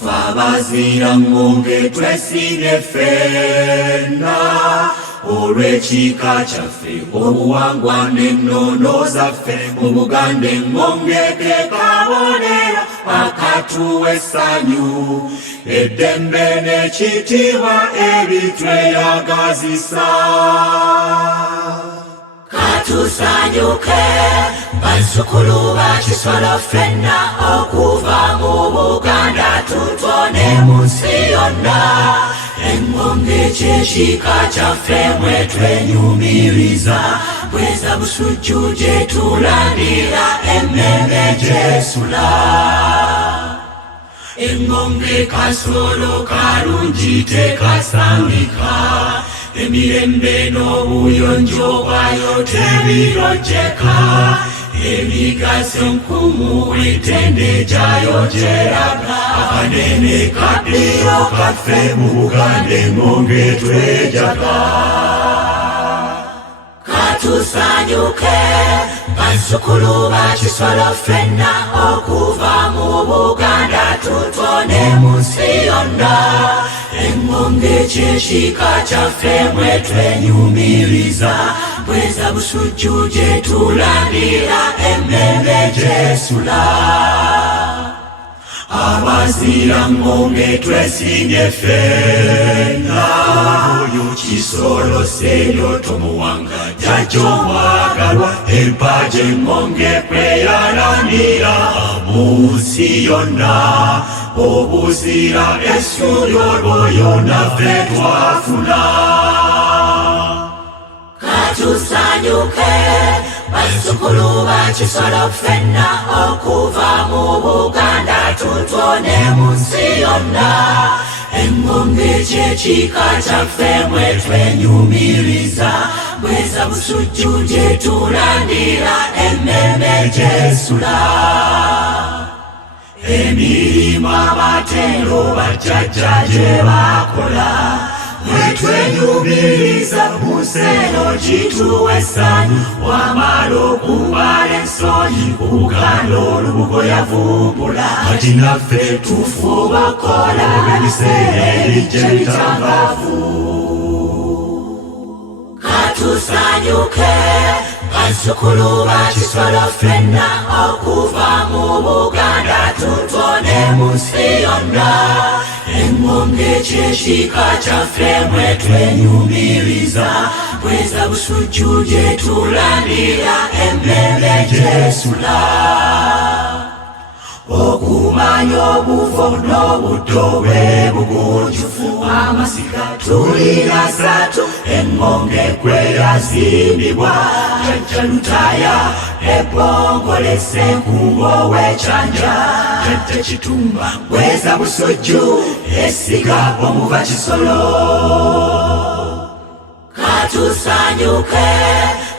Fabazira ngonge twesinye ffenna olw'ekika kyaffe obuwangwa n'ennono zaffe mu Buganda engonge ke kabonero akatuwa essanyu eddembe n'ekitiibwa ebitweyagazisa. Katusanyuke bazzukulu ba Kisolo ffenna okuva mu Buganda tutone mu nsi yonna. Engonge ky'ekika kyaffe mwe twenyumiriza bweza busujju gye tulandira emmeme gy'esula. Engonge kasolo kalungi tekasangika emirembe n'obuyonjo bwayo tebirojjeka emigaso nkumu etende gyayo gyeraga akanene kaddiro kaffe mu Buganda engonge twejaga. Katusanyuke bazzukulu ba Kisolo ffenna okuva mu Buganda tutone mu nsi yonna. Engonge ky'ekika kyaffe mwe twenyumiriza bweza busujju gye tulandira emmeme gy'esula. Abazira ngonge twesinye ffenna oyo Kisolo Seryoto Muwanga jjajja omwagalwa empagi engonge kweyalandira mu nsi yonna. Obuzira essuubi olwo yonnaffe twafuna. Katusanyuke bazzukulu ba Kisolo ffenna okuva mu Buganda tutone mu nsi yonna. Engonge ky'ekika kyaffe mwe twenyumiriza bweza busujju gye tulandira emmeme gy'esula. Emirimu amatendo bajjajja gye bakola mwe twenyumiriza mu nseno gituwa essanyu. Wamala okumbala ensonyi ku Buganda olubugo yavumbula kati naffe tufuba kola ebiseera ebijja bitangaavu. Katusanyuke bazzukulu ba Kisolo ffenna okuva mu Buganda tutone mu nsi yonna. Engonge ky'ekika kyaffe mwe twenyumiriza bweza busujju gye tulandira emmeme gy'esula. Okumanya obuvo n'obuddo bwe bugunjufu amasika tulira satu engonge kwe yazimbibwa. Jjajja Lutaya ebbongole Ssenkungo w'Ekyanja Jjajja Kitumba bweza busujju essiga omuva Kisolo. Katusanyuke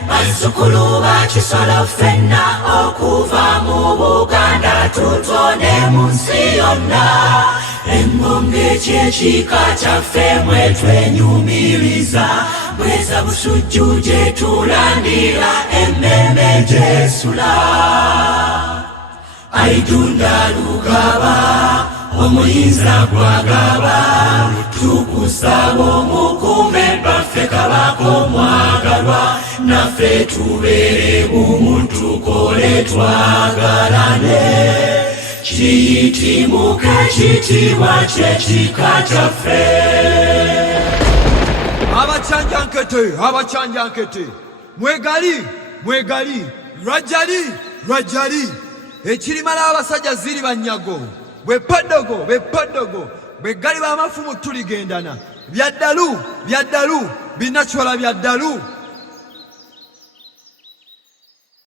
bazzukulu ba Kisolo ffenna okuva mu Buganda tutone mu nsi yonna. Engonge ky'ekika kyaffe mwe twenyumiriza bweza busujju gye tulandira emmeme gy'esula. Aidunda Lugaba omuyinza gwagaba tukusaba omukume baffe Kabaka omwagalwa naffe tubeere bumu tukole twagalane. Kiyitimuke ekitiibwa ky'ekika kyaffe. Abacyanjankete mwegali lwajjali ekirimala abasajja ziri banyago bweppaddogo bweggali b'amafumu tuligendana byaddalu binnakyala byaddalu